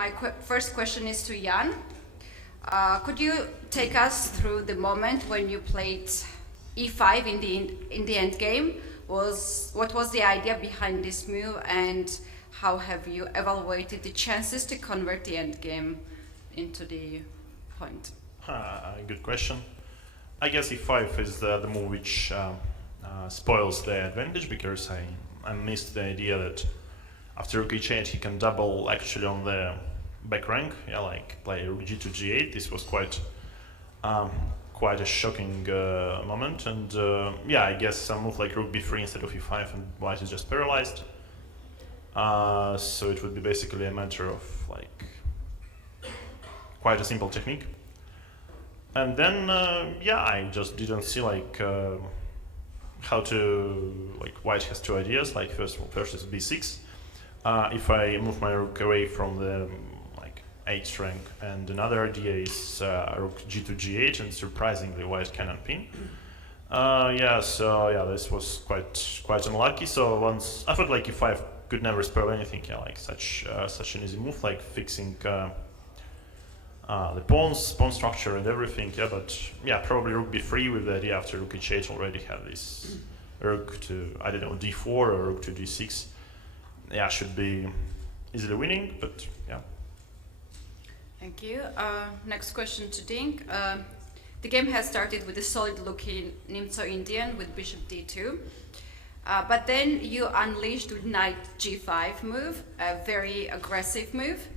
My first question is to Jan. Could you take us through the moment when you played e5 in the end game? What was the idea behind this move, and how have you evaluated the chances to convert the end game into the point? Good question. I guess e5 is the move which spoils the advantage, because I missed the idea that after rook h8 he can double actually on the back rank, like play rook g to g8. This was quite a shocking moment, and I guess some move like rook b3 instead of e5 and white is just paralyzed. So it would be basically a matter of like quite a simple technique. And then I just didn't see like how to, like, white has two ideas, like first is b6. If I move my rook away from the 8th rank, and another idea is rook g to g8, and surprisingly white cannot pin. This was quite unlucky. So once I thought like e5 could never spoil anything, like such an easy move, like fixing the pawn structure and everything, but probably rook b3 with the idea after rook h8 already have this rook to, I don't know, d4 or rook to d6. Should be easily winning, but yeah. Thank you. Next question to Dink. The game has started with a solid-looking Nimzo-Indian with bishop d2, but then you unleashed with knight g5 move, a very aggressive move.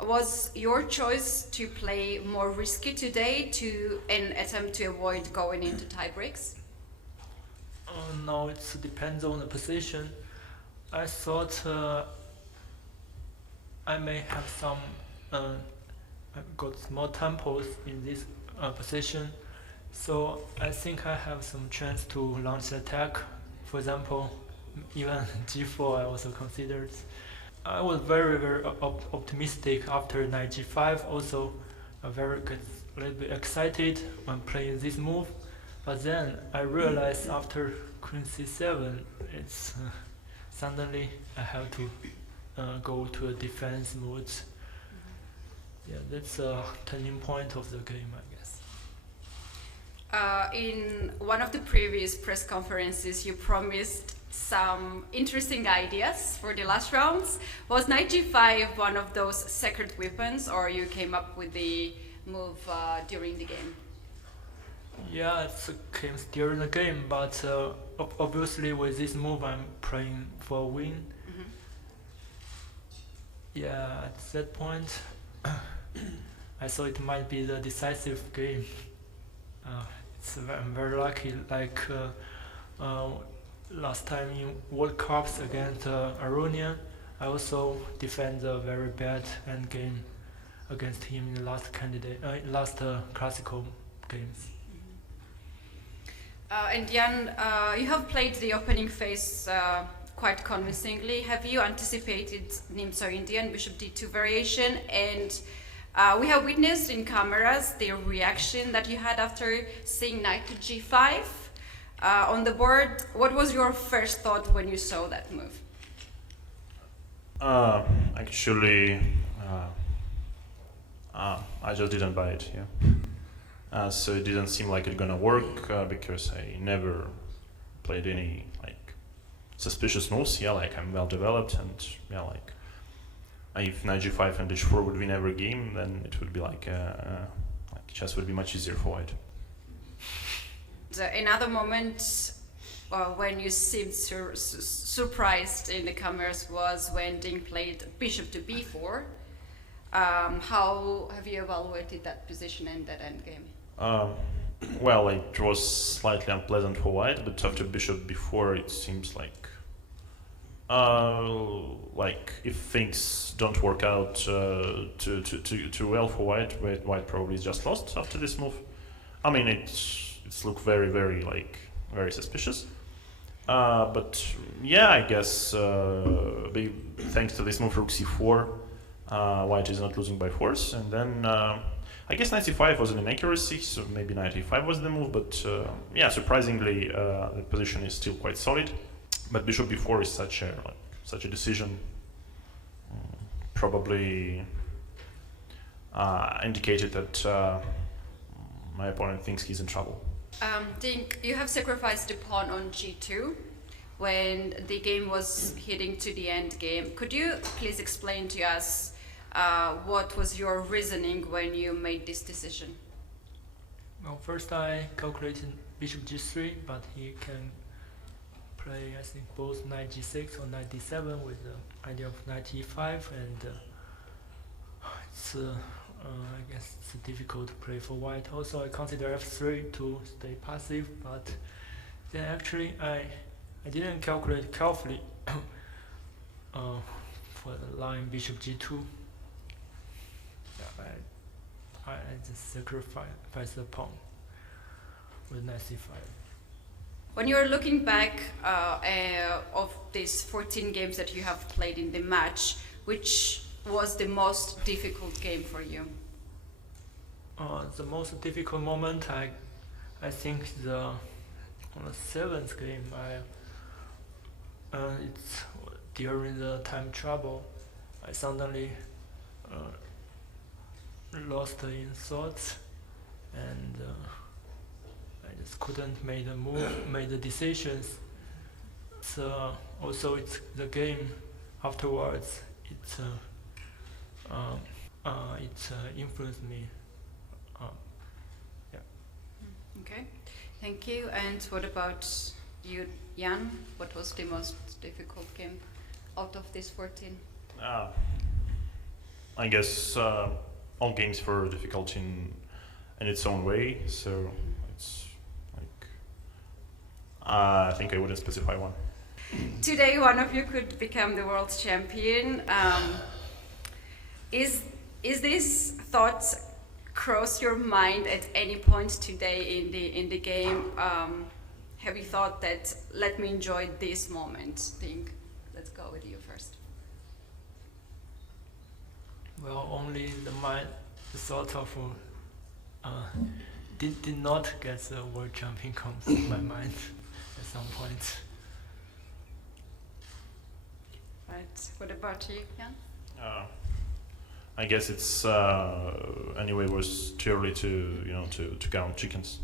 Was your choice to play more risky today to an attempt to avoid going into tie breaks? No, it depends on the position. I thought I may have some got small tempos in this position, so I think I have some chance to launch attack. For example, even g4 I also considered. I was very optimistic after knight g5. Also, a little bit excited when playing this move, but then I realized after queen c7, it's suddenly I have to go to a defense mode. That's a turning point of the game, I guess. In one of the previous press conferences, you promised some interesting ideas for the last rounds. Was knight g5 one of those secret weapons, or you came up with the move during the game? Yeah, it came during the game, but obviously with this move I'm playing for a win. Mm-hmm. At that point I thought it might be the decisive game. I'm very lucky, like last time in World Cups against Aronian, I also defend a very bad endgame against him in the last classical games. And Jan, you have played the opening phase quite convincingly. Have you anticipated Nimzo-Indian bishop d2 variation? And we have witnessed in cameras the reaction that you had after seeing knight to g5 on the board. What was your first thought when you saw that move? Actually, I just didn't buy it. So it didn't seem like it's gonna work because I never played any suspicious moves. Like I'm well developed, and if knight g5 and h4 would win every game, then it would be chess would be much easier for white. Another moment when you seemed surprised in the cameras was when Dink played bishop to b4. How have you evaluated that position and that endgame? Well, it was slightly unpleasant for white, but after bishop b4 it seems like if things don't work out too well for white probably is just lost after this move. I mean, it's looked very suspicious. But I guess thanks to this move rook c4, white is not losing by force. And then I guess knight c5 was an inaccuracy, so maybe knight e5 was the move. But surprisingly, the position is still quite solid. But bishop b4 is such a decision. Probably indicated that my opponent thinks he's in trouble. Dink, you have sacrificed the pawn on g2 when the game was heading to the end game. Could you please explain to us what was your reasoning when you made this decision? Well, first I calculated bishop g3, but he can play, I think, both knight g6 or knight d7 with the idea of knight e5, and it's I guess it's difficult to play for white. Also, I consider f3 to stay passive, but then actually I didn't calculate carefully for the line bishop g2. Yeah, I just sacrifice the pawn with knight c5. When you're looking back of these 14 games that you have played in the match, which was the most difficult game for you? The most difficult moment, I think on the 7th game, it's during the time trouble. I suddenly lost in thoughts, and I just couldn't make the decisions. So also it's the game afterwards. It influenced me. Yeah. Okay, thank you. And what about you, Jan? What was the most difficult game out of these 14? I guess all games were difficult in its own way, so it's like I think I wouldn't specify one. Today, one of you could become the world champion. Is this thought cross your mind at any point today in the game? Have you thought that let me enjoy this moment? Think, let's go with you first. Well, only the thought of did not get the world champion comes in my mind at some point. Right. What about you, Jan? I guess it's anyway was too early to count chickens.